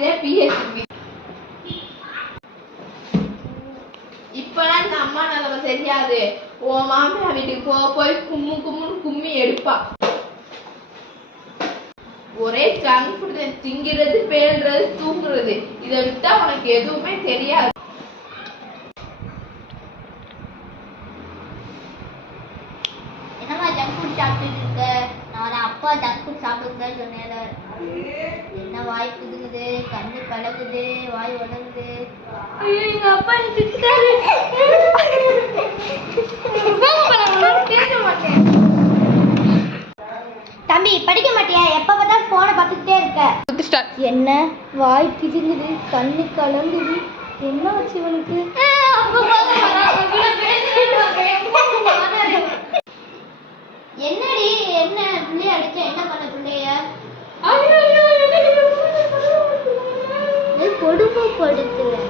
இதே பிஹெச்பி. இப்பெல்லாம் இந்த அம்மா நிலைமை தெரியாது. உன் மாமியார் வீட்டுக்கு போய் கும்முன்னு கும்மி எடுப்பா. ஒரே ஜங்க் ஃபுட் திங்கிறது, பேல்றது, தூங்குறது. இதை விட்டா உனக்கு எதுவுமே தெரியாது. என்னமா ஜங்க் ஃபுட் சாப்பிட்டுட்டு இருக்க? நான் அப்பா ஜங்க் ஃபுட் சாப்பிட்டுதான் சொன்னேன். என்ன வாய் குதுங்குது, கண்ணு கலகுது, வாய் உடங்குது. ஐயோ எங்க அப்பா திட்டுறாரு. கேட்க மாட்டேன். தம்பி படிக்க மாட்டியா? எப்ப பார்த்தா போனை பார்த்துக்கிட்டே இருக்க. என்ன வாய் பிதுங்குது, கண்ணு கலங்குது, என்ன வச்சு இவனுக்கு? என்னடி என்ன பிள்ளைய அடிச்ச? என்ன பண்ண பிள்ளைய? கொடுமைப்படுத்துறேன்.